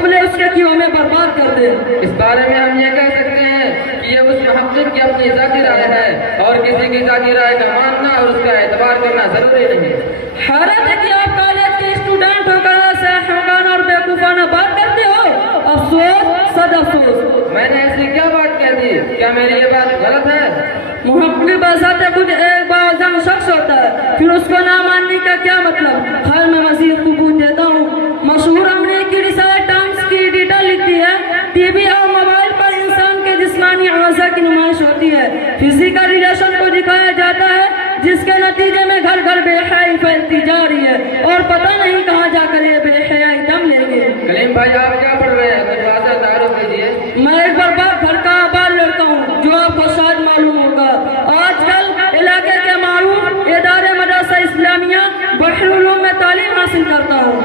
قبل اس کے کہ ہمیں برباد کر دے۔ اس بارے میں ہم یہ کہہ سکتے ہیں کہ یہ اس محقق کی اپنی ذاتی رائے ہے اور کسی کی ذاتی رائے کا ماننا اور اس کا اعتبار کرنا ضروری نہیں۔ حیرت ہے کہ آپ کالج کے اسٹوڈنٹ ہو کر ایسے احمقانہ اور بیوقوفانہ بات کرتے ہو۔ افسوس، صد افسوس۔ میں نے ایسی کیا بات کہہ دی؟ کیا میری یہ بات غلط ہے؟ محقق بذات خود ایک باوزن شخص ہوتا ہے، پھر اس کو نہ ماننے کا کیا مطلب؟ خیر میں مزید ثبوت دیتا ہوں۔ مشہور امریکی رسالہ ٹائمز کی ایڈیٹر لکھتی ہے ٹی وی اور موبائل پر انسان کے جسمانی اعضاء کی نمائش ہوتی ہے، فزیکل ریلیشن کو دکھایا جاتا ہے جس کے نتیجے میں گھر گھر بے حیائی پھیلتی جا رہی ہے اور پتہ نہیں کہاں جا کر یہ بے حیائی دم لیں گے۔ کلیم بھائی آپ کیا پڑھ رہے ہیں؟ کچھ واضح تعارف دیجیے۔ میں ایک برباد گھر کا آباد لڑکا ہوں جو آپ کو شاید معلوم ہوگا۔ آج کل علاقے کے معروف ادارے مدرسہ اسلامیہ بحر العلوم میں تعلیم حاصل کرتا ہوں۔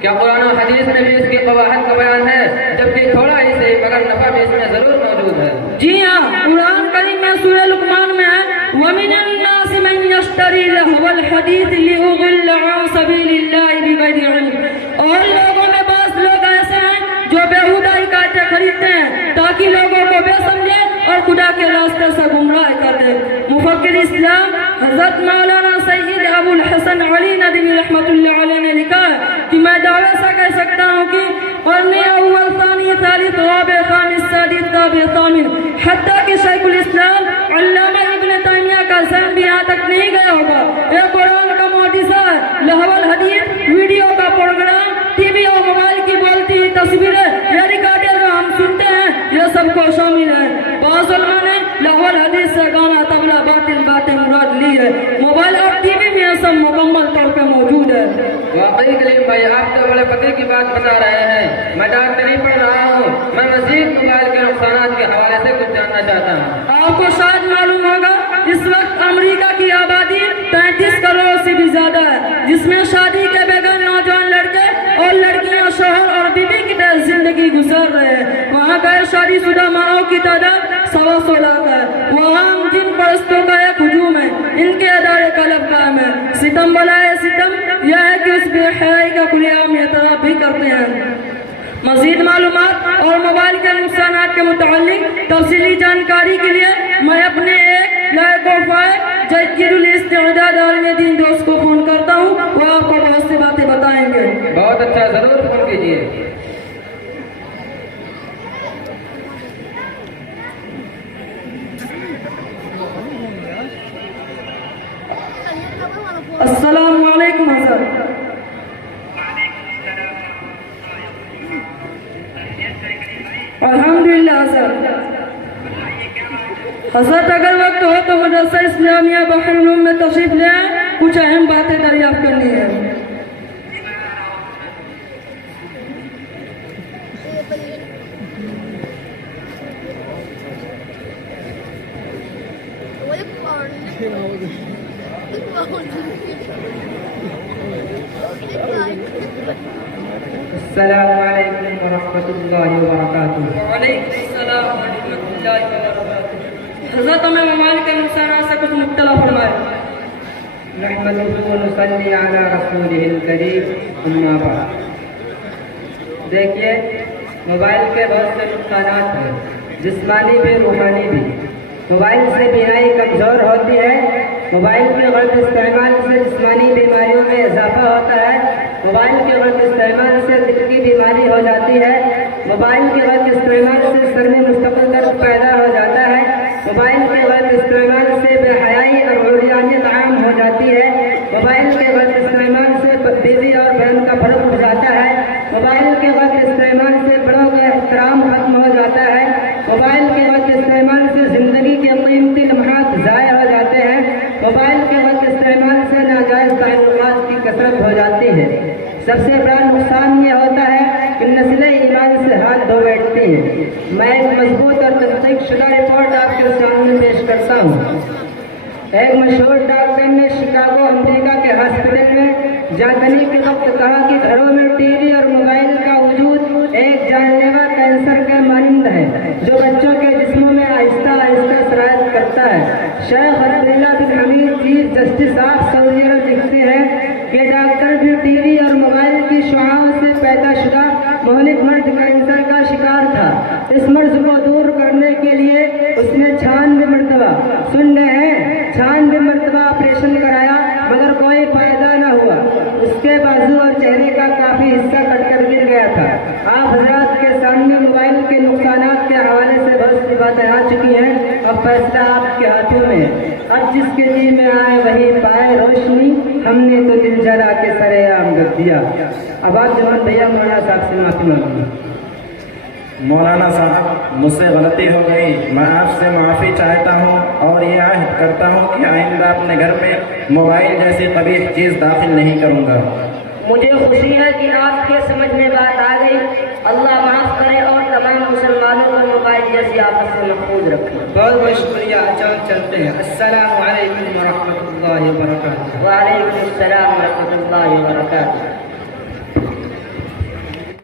کیا قرآن و حدیث میں بھی اس کی قواعد کا بیان ہے؟ جبکہ تھوڑا ہی صحیح مگر نفع بھی اس میں ضرور موجود ہے۔ جی ہاں، قرآن کریم میں سورہ لقمان میں ہے وَمِنَ النَّاسِ مَن يَشْتَرِي لَهْوَ الْحَدِيثِ لِيُضِلَّ عَن سَبِيلِ اللَّهِ بِغَيْرِ عِلْمٍ۔ اور لوگوں میں بعض لوگ ایسے ہیں جو بیہودہ حکایتیں خریدتے ہیں تاکہ لوگوں کو بے سمجھے اور خدا کے راستے سے گمراہ کر دے۔ مفکر اسلام حضرت مولانا سید ابو الحسن علی ندوی رحمۃ اللہ علیہ نے لکھا ہے کہ میں دعویٰ سے کہہ سکتا ہوں کہ قرن اول ثانی ثالث رابع خامس سادس سابع ثامن حتیٰ کہ شیخ الاسلام علامہ ابن تیمیہ کا ذہن بھی یہاں تک نہیں گیا ہوگا۔ یہ قرآن کا معجزہ ہے۔ لہو الحدیث ویڈیو کا پروگرام، ٹی وی اور موبائل کی بولتی ہوئی تصویریں، یہ ریکارڈیں جو ہم سنتے ہیں یہ سب کو شامل ہے۔ بعض علماء نے لہو الحدیث سے گانا، طبلہ، باطل باتیں مراد لی ہے۔ موبائل اور ٹی وی میں یہ سب مکمل طور پہ موجود ہے۔ واقعی کلیم بھائی آپ تو بڑے فقیر کی بات بتا رہے ہیں۔ میں ڈاکٹری پڑھ رہا ہوں، میں مزید موبائل کے نقصانات کے حوالے سے کچھ جاننا چاہتا ہوں۔ آپ کو شاید معلوم ہوگا اس وقت امریکہ کی آبادی 33 کروڑ سے بھی زیادہ ہے، جس میں شادی کے بغیر نوجوان لڑکے اور لڑکیاں شوہر اور بیوی کی طرح زندگی گزار رہے ہیں۔ وہاں غیر شادی شدہ ماؤں کی تعداد 125 لاکھ ہے۔ وہاں جن پرستوں کا ایک ہجوم ہے، ان کے ادارے کا لب قائم ہے۔ ستم بلائے ستم یہ ہے کہ اس بے حیائی کا کھلے عام اعتراف بھی کرتے ہیں۔ مزید معلومات اور موبائل کے نقصانات کے متعلق تفصیلی جانکاری کے لیے میں اپنے ایک لائق و فائق جید الاستعداد عالم دین دوست کو فون کرتا ہوں، وہ آپ کو بہت سی باتیں بتائیں گے۔ بہت اچھا، ضرور فون کیجیے۔ السلام علیکم حضرت۔ الحمدللہ حضرت اگر وقت ہو تو مدرسہ اسلامیہ بحر العلوم میں تشریف لے آئیں، کچھ اہم باتیں دریافت کرنی ہے۔ السلام علیکم ورحمۃ اللہ وبرکاتہ۔ وعلیکم السلام ورحمۃ اللہ وبرکاتہ۔ حضرت ہمیں موبائل کے نقصانات سے کچھ مبتلا فرمائے۔ نحمده ونصلي على رسوله الكريم، اما بعد۔ دیکھیے، موبائل کے بہت سے نقصانات ہیں، جسمانی بھی روحانی بھی۔ موبائل سے بینائی کمزور ہوتی ہے، موبائل کے غلط استعمال سے جسمانی بیماریوں میں اضافہ ہوتا ہے، موبائل کے غلط استعمال سے دل کی بیماری ہو جاتی ہے، موبائل کے غلط استعمال سے سر میں مستقل درد پیدا ہو جاتا ہے، موبائل کے غلط استعمال سے بے حیائی اور عریانیت عام ہو جاتی ہے، موبائل کے غلط استعمال سے بیوی اور بہن کا فرق ہو جاتا ہے، موبائل کے غلط استعمال سے بڑوں کا احترام ختم ہو جاتا ہے، موبائل کے غلط استعمال سے زندگی کے قیمتی لمحات ضائع ہو جاتے ہیں، موبائل کے غلط استعمال سے ناجائز تعلقات کی کثرت ہو جاتی ہے۔ سب سے بڑا نقصان یہ ہوتا ہے کہ نسلیں ایمان سے ہاتھ دھو بیٹھتی ہیں۔ میں ایک مضبوط اور تحقیق شدہ رپورٹ آپ کے سامنے پیش کرتا ہوں۔ ایک مشہور ڈاکٹر نے شکاگو امریکہ کے ہاسپٹل میں جانچنے کے وقت کہا کہ گھروں میں ٹی وی اور موبائل کا وجود ایک جان لیوا کینسر کے مانند ہے جو بچوں کے جسموں میں آہستہ آہستہ سرایت کرتا ہے۔ شیخ عبداللہ بن حمید چیف جسٹس آف سعودی عرب لکھتے ہیں کہ ڈاکٹر بھی ٹی وی اور موبائل کی شعاعوں سے پیدا شدہ مہلک مرض کینسر کا شکار تھا. اس مرض کو دور کرنے کے لیے اس نے 96 مرتبہ، سن رہے ہیں، 96 مرتبہ آپریشن کرایا مگر کوئی فائدہ نہ ہوا. اس کے بازو اور چہرے کا کافی حصہ کٹ کر گر گیا تھا. آپ حضرات کے سامنے موبائل کے نقصانات کے حوالے سے بہت سی باتیں آ چکی ہیں. اب فیصلہ آپ کے ہاتھوں میں ہے. اب جس کے دل میں آئے وہی پائے روشنی. ہم نے تو دل جلا کے سر عام کر دیا. اب آپ جوان بھیا مولانا صاحب سے معافی مانگوں. مولانا صاحب، مجھ سے غلطی ہو گئی، میں آپ سے معافی چاہتا ہوں اور یہ عہد کرتا ہوں کہ آئندہ اپنے گھر میں موبائل جیسی قبیح چیز داخل نہیں کروں گا. مجھے خوشی ہے کہ آپ کے سمجھ میں بات آ گئی. اللہ معاف کرے اور تمام مسلمانوں کو موبائل جیسی آفت سے محفوظ رکھے. بہت بہت شکریہ. چلتے ہیں. السلام علیکم ورحمۃ اللہ وبرکاتہ. وعلیکم السلام ورحمۃ اللہ وبرکاتہ.